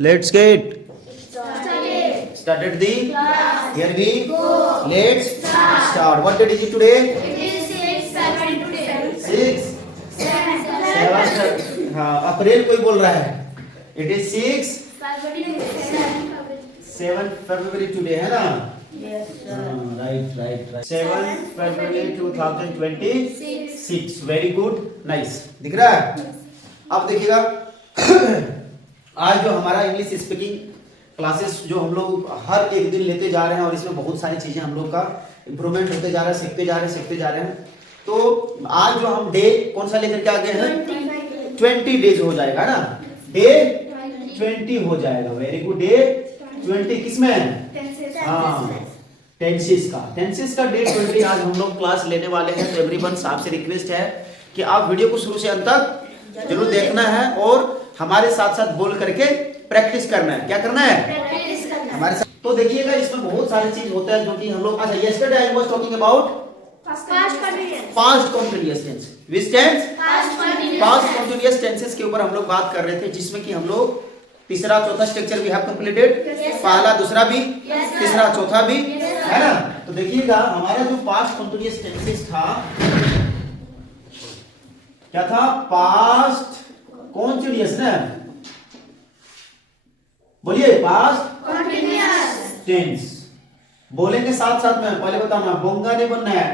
Let's get started the here we let's start. What date is it today? Six seven हाँ अप्रैल कोई बोल रहा है. It is 7 February today है ना? Right. 7 February 2026. Very good, nice. दिख रहा है? अब देखिएगा आज जो हमारा इंग्लिश स्पीकिंग क्लासेस जो हम लोग हर एक दिन लेते जा रहे हैं और इसमें बहुत सारी चीजें हम लोग का इम्प्रूवमेंट होते जा रहा है, सीखते जा रहे हैं. तो आज जो हम डे कौन सा लेकर के आगे हैं? 20 डेज हो जाएगा ना. डे 20 हो जाएगा. Very good. डे 20 किसमें? हाँ टेंसेस का डे 20 आज हम लोग क्लास लेने वाले हैं. तो एवरीवन आपसे रिक्वेस्ट है कि आप वीडियो को शुरू से अंत तक जरूर देखना है और हमारे साथ साथ बोल करके प्रैक्टिस करना है. क्या करना है? हमारे साथ. तो देखिएगा इसमें बहुत सारी चीज होता है जो कि हम लोग अच्छा yesterday I was talking about past continuous tense. Which tense? Past continuous tenses के ऊपर हम लोग बात कर रहे थे जिसमें कि हम लोग तीसरा चौथा स्ट्रक्चर वी हैव कंप्लीटेड. पहला दूसरा भी तीसरा चौथा भी है ना. तो देखिएगा हमारा जो पास्ट कंटीन्यूअस टेंसेस था क्या था? पास्ट कंटीन्यूअस ना. बोलिए पास्ट कंटीन्यूअस टेंस. बोलेंगे साथ साथ में. पहले बताना गोंगा नहीं बनना है,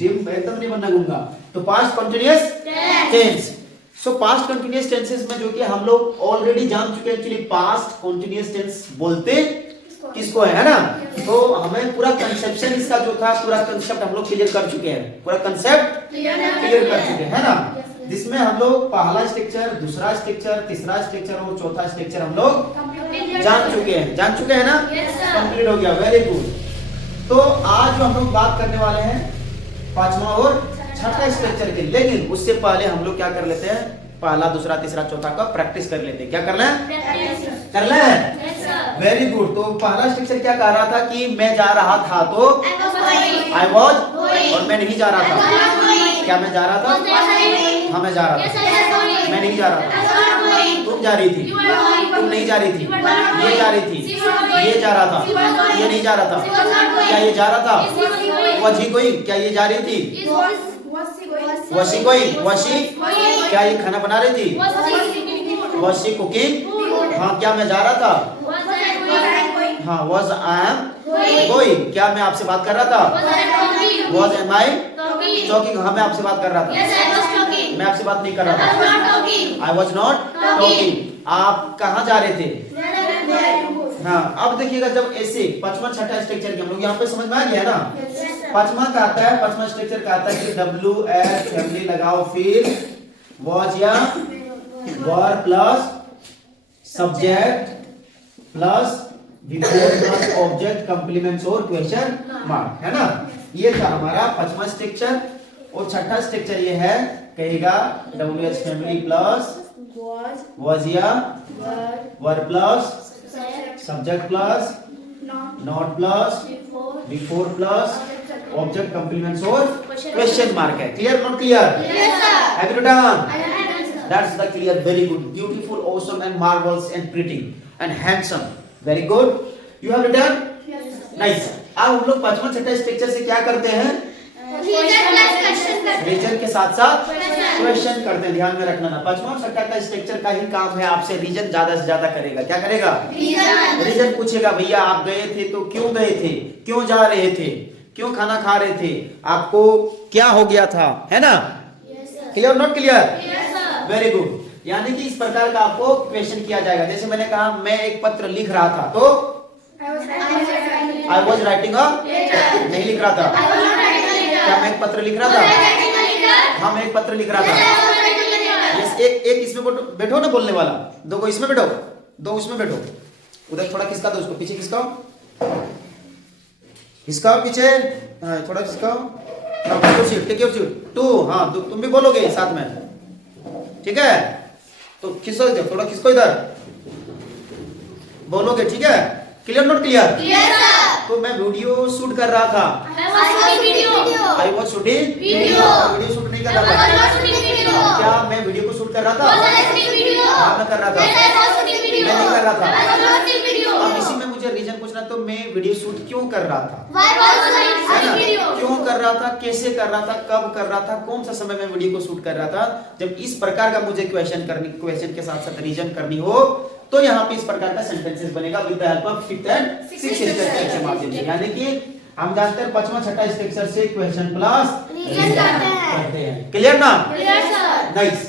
एकदम नहीं बनना गुंगा. तो past continuous tense. So past continuous tenses में जो कि हम लोग ऑलरेडी जान चुके हैं एक्चुअली पास्ट कंटीन्यूअस टेंस बोलते किसको है ना. तो हमें पूरा कंसेप्शन इसका जो था पूरा कंसेप्ट हम लोग क्लियर कर चुके हैं. पूरा कंसेप्ट क्लियर कर चुके हैं ना. जिसमें हम लोग पहला स्ट्रक्चर, दूसरा स्ट्रक्चर, तीसरा स्ट्रक्चर और चौथा स्ट्रक्चर हम लोग जान चुके हैं ना. कंप्लीट हो गया. Very good. तो आज जो हम लोग बात करने वाले हैं पांचवा और छठा स्ट्रक्चर के. लेकिन उससे पहले हम लोग क्या कर लेते हैं? पहला दूसरा तीसरा चौथा का प्रैक्टिस कर लेते हैं. क्या करना है? करना है. Very good. तो पहला स्ट्रक्चर क्या कह रहा था कि मैं जा रहा था. तो आई वॉज और मैं नहीं जा रहा था. क्या मैं जा रहा था? हाँ मैं जा रहा था. मैं नहीं जा रहा था. तुम जा रही थी. तुम नहीं जा रही थी. ये जा रही थी. ये जा रहा था. ये नहीं जा रहा था. क्या ये जा रहा था? वही कोई. क्या ये जा रही थी? वशी कोई. वशी क्या ये खाना बना रही थी? वशी कुकिंग. हाँ क्या मैं जा रहा था? हाँ वॉज आई एम गोइंग. क्या मैं आपसे बात कर रहा था? Was am I talking. हाँ मैं आपसे बात कर रहा था. मैं आपसे बात नहीं कर रहा था. I was not talking. आप कहाँ जा रहे थे? हाँ अब देखिएगा जब ऐसे पांचवा छठा स्ट्रक्चर के हम लोग यहाँ पे समझ में आ गया ना. पांचवा का आता है, पांचवा स्ट्रक्चर का आता है कि WH फैमिली लगाओ फिर वॉज या were plus subject plus before plus object complements और क्वेश्चन मार्क है ना. ये था हमारा पांचवा स्ट्रक्चर. और छठा स्ट्रक्चर ये है कहेगा WH फैमिली प्लस वॉज या were plus subject plus not plus before plus object complements और क्वेश्चन मार्क है. Clear not clear? Have you done? That's the clear. Very good. Beautiful, awesome and marvels and pretty and handsome. Very good. You have done. Nice. अब हम लोग पांचवा छठा structure से क्या करते हैं? रीजन के साथ साथ क्वेश्चन करते हैं. ध्यान में रखना ना. पांचवा छठा का स्ट्रक्चर का ही काम है आपसे रीजन ज्यादा से ज्यादा करेगा. क्या करेगा? रीजन पूछेगा. भैया आप गए थे तो क्यों गए थे? क्यों जा रहे थे? क्यों खाना खा रहे थे? आपको क्या हो गया था? है ना. Clear not clear? Very good. यानी कि इस प्रकार का आपको क्वेश्चन किया जाएगा. जैसे मैंने कहा मैं एक पत्र लिख रहा था. तो आई वॉज राइटिंग अ नहीं लिख रहा था. क्या मैं एक पत्र लिख रहा था? हाँ मैं एक पत्र लिख रहा था. एक इसमें बैठो ना बोलने वाला. दो को इसमें बैठो, दो उसमें बैठो. उधर थोड़ा किसका दो, उसको पीछे किसका इसका पीछे थोड़ा किसका. टू. हाँ तुम भी बोलोगे साथ में. ठीक है. तो किसको इधर थोड़ा किसको इधर बोलोगे. ठीक है. Clear not clear? तो मैं वीडियो शूट कर रहा था. I was shooting video shoot नहीं कर रहा था. क्या मैं वीडियो को शूट कर रहा था? हाँ मैं कर रहा था. मैं नहीं कर रहा था? I was watching video. अब इसी में मुझे रीजन पूछना, तो मैं वीडियो शूट क्यों कर रहा था, Why was I है watching ना? video? क्यों कर रहा था, कैसे कर रहा था, कब कर रहा था, कौन सा समय में वीडियो को शूट कर रहा था। जब इस प्रकार का मुझे क्वेश्चन के साथ साथ रीजन करनी हो, तो यहाँ पे इस प्रकार का सेंटेंसेस बनेगा with the help of fifth and sixth structure के माध्यम से। यानी कि हम जानते हैं पांचवा छठा स्ट्रक्चर से क्वेश्चन प्लस रीजन करते हैं। क्लियर ना? Clear, sir. नाइस।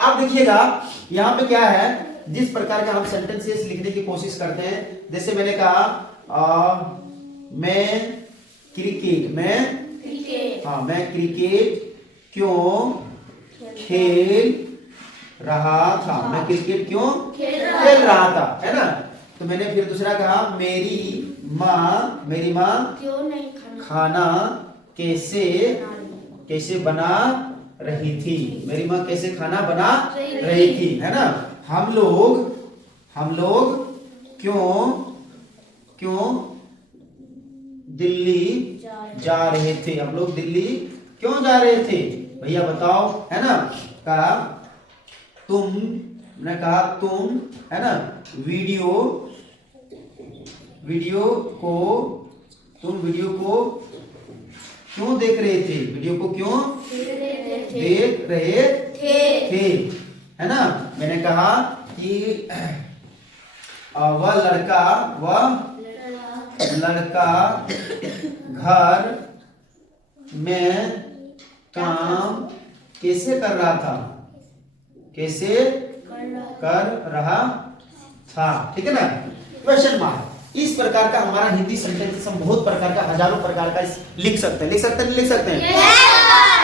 अब देखिएगा यहाँ पे क्या है, जिस प्रकार का हम सेंटेंसेस लिखने की कोशिश करते हैं, जैसे मैंने कहा मैं क्रिकेट मैं क्रिकेट क्यों खेल रहा था, मैं क्रिकेट क्यों खेल रहा था, है ना? तो मैंने फिर दूसरा कहा मेरी माँ क्यों नहीं खाना कैसे बना रही थी, मेरी माँ कैसे खाना बना रही थी, है ना? हम लोग क्यों दिल्ली जा रहे थे, हम लोग दिल्ली क्यों जा रहे थे भैया बताओ, है ना? कहा तुम है ना वीडियो को क्यों देख रहे थे, वीडियो को क्यों देख रहे थे, है ना? मैंने कहा कि वह लड़का घर में काम कैसे कर रहा था, ठीक है ना? Question mark. इस प्रकार का हमारा हिंदी सेंटेंस हम बहुत प्रकार का, हजारों प्रकार का लिख सकते हैं।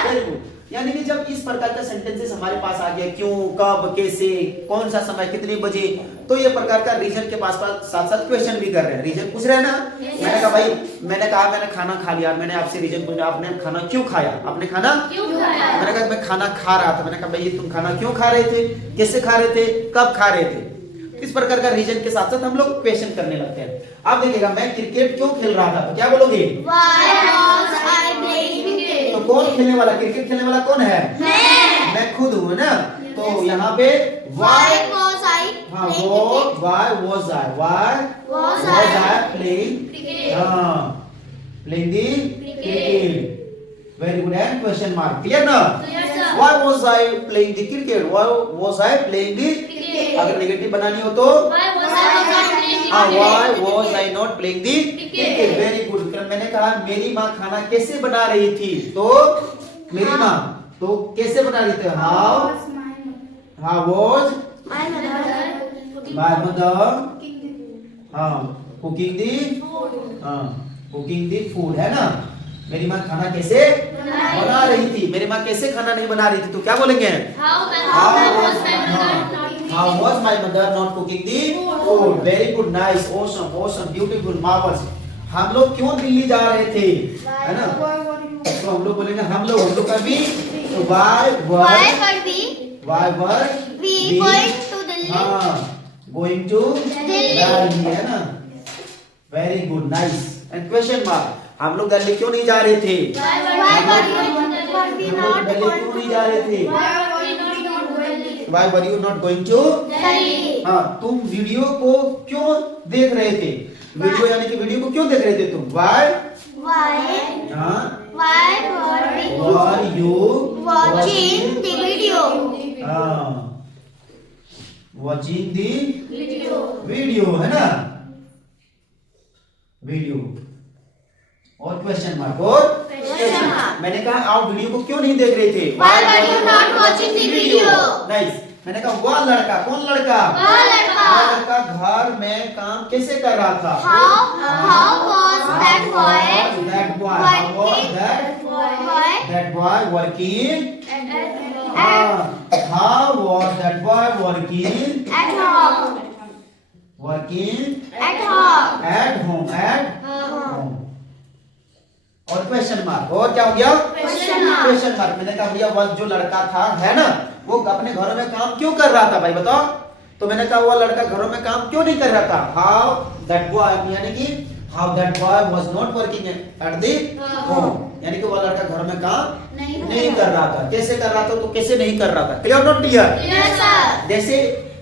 Very good. यानी कि जब इस प्रकार का सेंटेंसेस हमारे पास आ गया, क्यों, कब, कैसे, कौन सा समय, कितने बजे, तो ये प्रकार का रीजन के पास साथ साथ क्वेश्चन भी कर रहे हैं, रीजन पूछ रहे हैं ना। मैंने कहा भाई, मैंने खाना खा लिया, मैंने आपसे रीजन पूछा, आपने खाना क्यों खाया, मैंने कहा मैं खाना खा रहा था, मैंने कहा भाई तुम खाना क्यों खा रहे थे, कैसे खा रहे थे, कब खा रहे थे। इस प्रकार का रीजन के साथ साथ हम लोग क्वेश्चन करने लगते हैं। आप देखिएगा मैं क्रिकेट क्यों खेल रहा था, तो क्या बोलोगे? तो कौन खेलने वाला, क्रिकेट खेलने वाला कौन है? मैं खुद हूँ ना। तो यहाँ पे why was I playing the cricket? Very good. And question mark. Clear ना? Why was I playing the cricket? Why was I playing the cricket? अगर नेगेटिव बनानी हो तो why was I not playing the cricket? Very good. मैंने कहा मेरी माँ खाना कैसे बना रही थी, तो मेरी माँ तो कैसे बना रही थी, how was my mother cooking the food, है ना? मेरी माँ खाना कैसे बना रही थी, मेरी माँ कैसे खाना नहीं बना रही थी, तो क्या बोलेंगे? How was my mother not cooking the food? Very good, nice, awesome, beautiful, marvelous. हम लोग क्यों दिल्ली जा रहे थे, है ना? तो हम लोग बोलेंगे हम लोग का भी why were we going to Delhi, है ना? Very good, nice. And question mark. हम लोग दिल्ली क्यों नहीं जा रहे थे? क्यों नहीं जा रहे थे? Why were you not going to Delhi? हाँ, तुम वीडियो को क्यों देख रहे थे? वीडियो यानी कि वीडियो को क्यों देख रहे थे तुम? Why were you watching the video? Watching the video, है ना? वीडियो और क्वेश्चन मार्क और मैंने कहा आप वीडियो को क्यों नहीं देख रहे थे? Why were you not watching the video? Nice. मैंने कहा वह लड़का, कौन लड़का? वह लड़का घर में काम कैसे कर रहा था? How was that boy working? How was that boy working? At home. और क्वेश्चन मार्क और क्या हो गया? Question mark. मैंने कहा भैया वह जो लड़का था, है ना, वो अपने घरों में काम क्यों कर रहा था भाई बताओ? तो मैंने कहा वह लड़का घरों में काम क्यों नहीं कर रहा था? हाउ दैट बॉय यानी कि how that boy was not working at the home, यानी कि वह लड़का घर में काम नहीं कर रहा था। कैसे कर रहा था, तो कैसे नहीं कर रहा था? Clear not clear? जैसे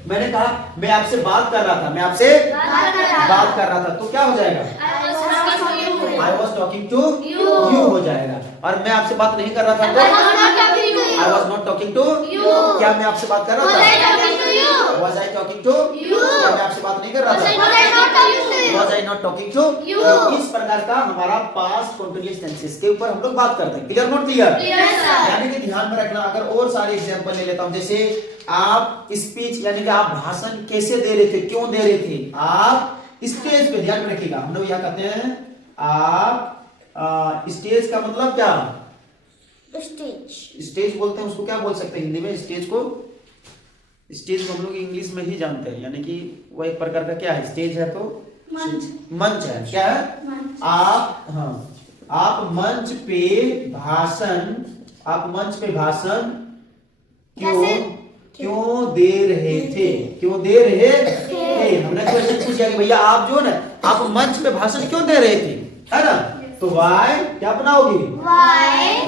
मैंने कहा मैं आपसे बात कर रहा था, मैं आपसे बात कर रहा था, तो क्या हो जाएगा? I was talking to You. you हो जाएगा। और मैं आपसे बात नहीं कर रहा था तो I was not talking to You. क्या मैं आपसे बात कर रहा था? Was I talking to You. क्या मैं आपसे बात नहीं कर रहा था? Was I not talking to You. तो इस प्रकार का हमारा पास्ट कंटीन्यूअस टेंसेस के ऊपर हम लोग बात करते हैं। Clear not clear? यानी कि ध्यान में रखना, अगर और सारे एग्जांपल ले लेता हूं, जैसे आप स्पीच यानी कि आप भाषण कैसे दे रहे थे, क्यों दे रहे थे, आप स्टेज पे, ध्यान में रखिएगा, हम लोग यह कहते हैं आप स्टेज का मतलब क्या? स्टेज बोलते हैं उसको, क्या बोल सकते हैं हिंदी में स्टेज को? स्टेज को हम लोग इंग्लिश में ही जानते हैं, यानी कि वो एक प्रकार का क्या है, स्टेज है तो मंच है, क्या है? आप मंच पे भाषण क्यों दे रहे थे? क्यों दे रहे थे? हमने क्वेश्चन पूछ लिया कि भैया आप जो है ना, आप मंच पे भाषण क्यों दे रहे थे, है ना? तो why क्या बनाओगी?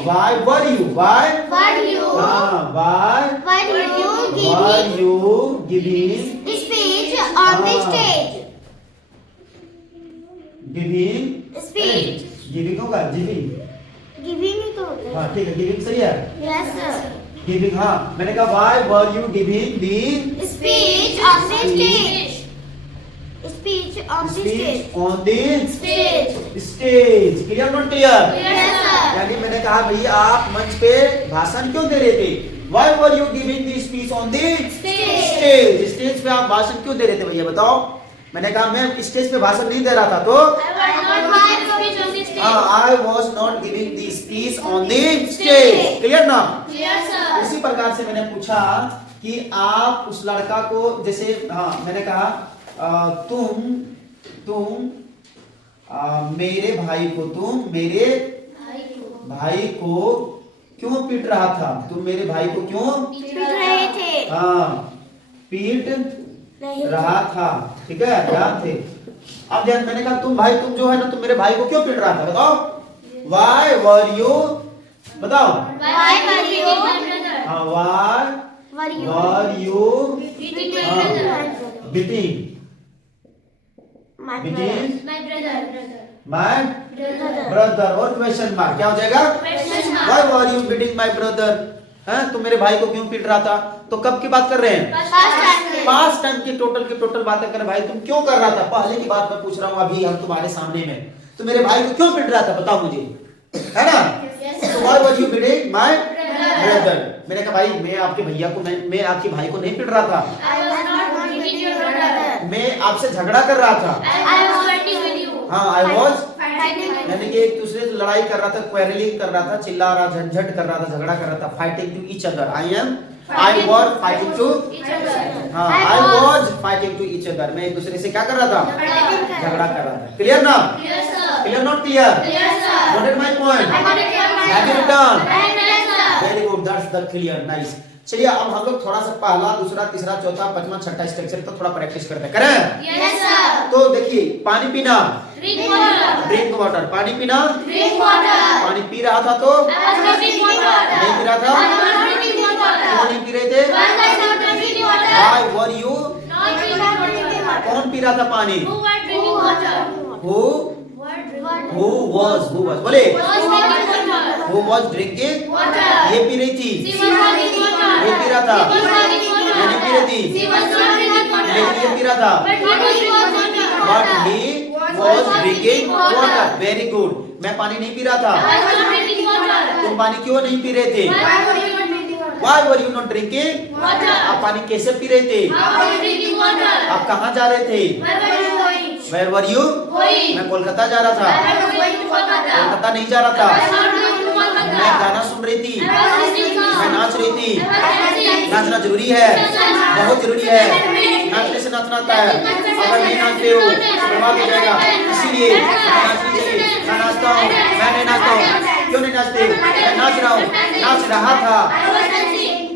Why were you? Why were you giving speech on the stage? Giving होगा, Giving ही तो होता है। हाँ ठीक है, गिविंग सही है, Yes sir. गिविंग। हाँ मैंने कहा why were you giving the Speech on the stage. Speech on the stage. speech on the Stage. stage? Clear not clear? Yes sir. यानी मैंने कहा भैया आप मंच पे भाषण क्यों दे रहे थे? Why were you giving the speech on the stage? Stage पे आप भाषण क्यों दे रहे थे भैया बताओ? मैंने कहा मैं स्टेज पे भाषण नहीं दे रहा था, तो I was not giving the speech on the stage. Clear ना? Yes sir. उसी प्रकार से मैंने पूछा कि आप उस लड़का को, जैसे मैंने कहा तुम मेरे भाई को क्यों पीट रहा था? तुम मेरे भाई को क्यों पीट रहे थे? पीट रहा था, ठीक है, ध्यान थे। अब ध्यान, मैंने कहा तुम जो है ना, तुम मेरे भाई को क्यों पीट रहा था बताओ? Why were you, बताओ, Why were you beating my brother? और क्वेश्चन मार्क क्या हो जाएगा? Why were you beating my brother? तुम मेरे भाई को क्यों पीट रहा था? तो कब की बात कर रहे हैं? पास्ट टाइम की टोटल बातें कर। भाई तुम क्यों कर रहा था? पहले की बात मैं पूछ रहा हूँ, अभी हम तुम्हारे सामने में, तो मेरे भाई को क्यों पीट रहा था बताओ मुझे, है ना? तो why were you beating my brother? मैंने कहा भाई मैं आपके भैया को मैं आपके भाई को नहीं पीट रहा था, मैं आपसे झगड़ा कर रहा था। I was यानी कि एक दूसरे से लड़ाई कर रहा था, क्वेरलिंग कर रहा था, चिल्ला रहा, झंझट कर रहा था, झगड़ा कर रहा था, fighting to each other. I was fighting to each other। मैं एक दूसरे से क्या कर रहा था? झगड़ा कर रहा था। क्लियर ना? Clear not clear? What is my point? Have you done? Very good, that's the clear, nice। चलिए अब हम लोग थोड़ा सा पहला, दूसरा, तीसरा, चौथा, पांचवा, छठा स्ट्रक्चर तो थोड़ा प्रैक्टिस करते हैं, करें? Yes sir. तो देखिए, पानी पीना, ड्रिंक वाटर, पानी पीना, पानी पी रहा था तो नहीं पी रहा था, क्यों नहीं पी रहे थे? Why were you? कौन पी रहा था पानी? Who was बोले? Who was drinking? ये पी रही थी, ये पी रहा था, ये नहीं पी रही थी, लेकिन ये पी रहा था। But he was drinking water। Very good। मैं पानी नहीं पी रहा था, तुम पानी क्यों नहीं पी रहे थे? Why were you not drinking? आप पानी कैसे पी रहे थे? आप कहाँ जा रहे थे? Where were you? मैं कोलकाता जा रहा था, कोलकाता नहीं जा रहा था, मैं गाना सुन रही थी, मैं नाच रही थी। नाचना जरूरी है, बहुत जरूरी है, नाचने से नाचना आता है। अगर नहीं नाचते हो बर्बाद हो जाएगा, इसीलिए नाचनी चाहिए। मैं नाचता हूँ, मैं नहीं नाचता हूँ, क्यों नहीं नाचते? मैं नाच रहा हूँ, नाच रहा था।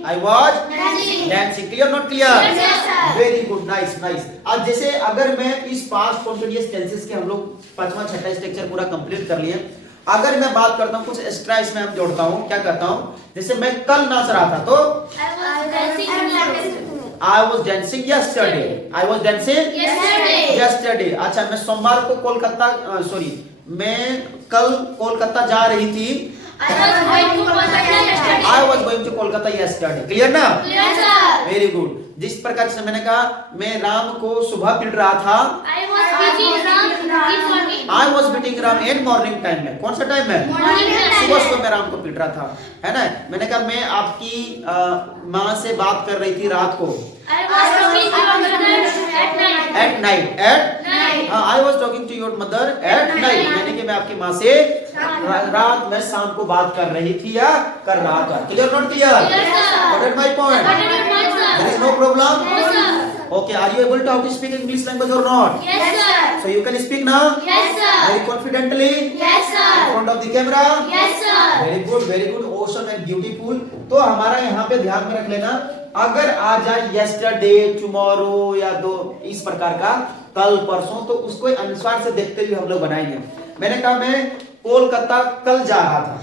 I was dancing। Clear not clear? Very good, nice nice. अब जैसे अगर मैं इस पास्ट कंटीन्यूअस टेंसेस के हम लोग पांचवा छठा स्ट्रक्चर पूरा कंप्लीट कर लिए, अगर मैं बात करता हूँ कुछ एक्स्ट्रा इसमें हम जोड़ता हूँ, क्या करता हूँ, जैसे मैं कल नाच रहा था तो I was dancing yesterday, I was dancing yesterday. अच्छा, मैं सोमवार को कोलकाता मैं कल कोलकाता जा रही थी। I was going to Kolkata yesterday. Clear ना? Very good. जिस प्रकार से मैंने कहा मैं राम को सुबह पीट रहा था, I was beating Ram in morning time में। कौन सा टाइम है? सुबह सुबह मैं राम को पीट रहा था, है ना। मैंने कहा मैं आपकी माँ से बात कर रही थी रात को, at night, I was talking to your mother at night, यानी कि मैं आपकी माँ से रात में शाम को बात कर रही थी या कर रहा था। Clear not clear? What is my point? There is no problem? Okay, are you able to speak English language or not? Yes, sir. So you can speak now? Yes, sir. Very confidently? Yes, sir. In front of the camera? Yes, sir. Very good, awesome and beautiful. तो हमारा यहाँ पे ध्यान में रख लेना, अगर आ जाए yesterday, tomorrow या दो इस प्रकार का कल परसों, तो उसको अनुसार से देखते हुए हम लोग बनाएंगे। मैंने कहा मैं कोलकाता कल जा रहा था,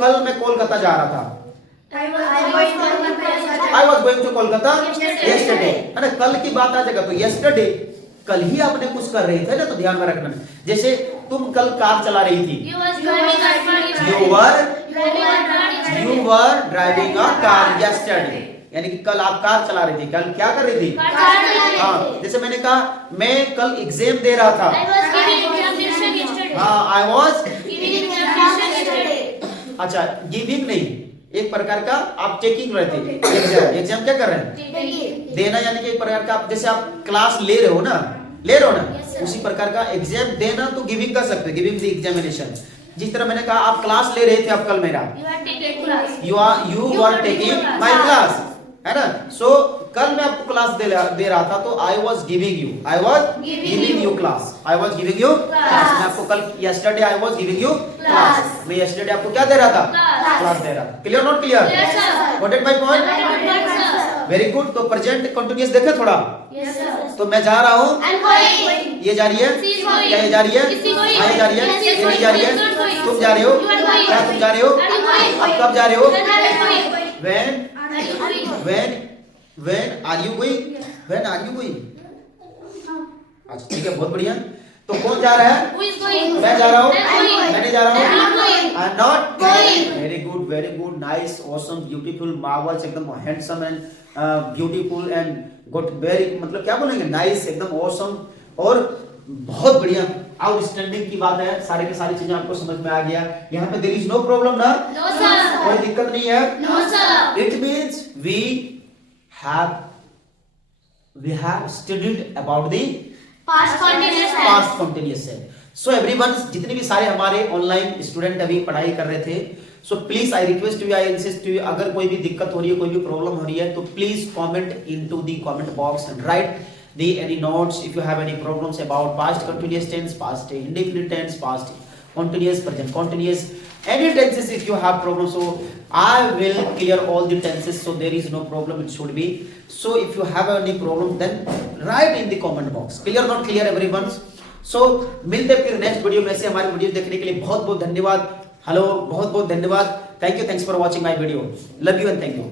कल मैं कोलकाता जा रहा था। I was going to Kolkata yesterday। है ना, कल की बात आ जाएगा तो yesterday कल ही आपने कुछ कर रहे थे ना, तो ध्यान में रखना। जैसे तुम कल कार चला रही थी, you were driving a car yesterday, यानी कि कल आप कार चला रही थी। कल क्या कर रही थी? हाँ, जैसे मैंने कहा मैं कल एग्जाम दे रहा था, हाँ आई वॉज, अच्छा गिविंग नहीं, एक प्रकार का आप टेकिंग रहे थे। एग्जाम क्या कर रहे हैं? देना, यानी कि एक प्रकार का आप जैसे आप क्लास ले रहे हो ना, उसी प्रकार का एग्जाम देना तो गिविंग कर सकते हो, गिविंग द एग्जामिनेशन। जिस तरह मैंने कहा आप क्लास ले रहे थे आप कल मेरा, you are taking my class, है ना। सो कल मैं आपको क्लास दे रहा था, तो I was giving you class, I was giving you class. मैं आपको कल yesterday I was giving you class, मैं yesterday आपको क्या दे रहा था? क्लास दे रहा। Clear not clear? What is my point? Very good. तो प्रेजेंट कंटीन्यूअस देखे थोड़ा। तो मैं जा रहा हूँ, ये जा रही है, क्या ये जा रही है? हाँ ये जा रही है, ये नहीं जा रही है। तुम जा रहे हो, क्या तुम जा रहे हो? अब कब जा रहे हो? When are you going? When are you going? अच्छा ठीक है, बहुत बढ़िया। तो कौन जा रहा है? मैं जा रहा हूँ, मैं नहीं जा रहा हूँ, I'm not going। Very good, nice, awesome, beautiful, marvelous, एकदम handsome and beautiful and good, very मतलब क्या बोलेंगे? Nice, एकदम awesome और बहुत बढ़िया, आउटस्टैंडिंग की बात है। सारे की सारी चीजें आपको समझ में आ गया। यहाँ पे there is no problem ना? No sir। कोई दिक्कत नहीं है? No sir। It means we have studied about the Past continuous tense। past continuous tense। So everyone, जितने भी सारे हमारे ऑनलाइन स्टूडेंट अभी पढ़ाई कर रहे थे, so please I request you, I insist to you, अगर कोई भी दिक्कत हो रही है, कोई भी प्रॉब्लम हो रही है, तो please comment into the comment box and write the any notes if you have any problems about past continuous tense, past indefinite tense, past continuous, present continuous, any tenses if you have problems, so I will clear all the tenses, so there is no problem, it should be. So if you have any problem then write in the comment box। clear not clear everyone? So मिलते फिर next video में। से हमारी video देखने के लिए बहुत बहुत धन्यवाद। हेलो, बहुत बहुत धन्यवाद। Thank you, thanks for watching my video. Love you and thank you.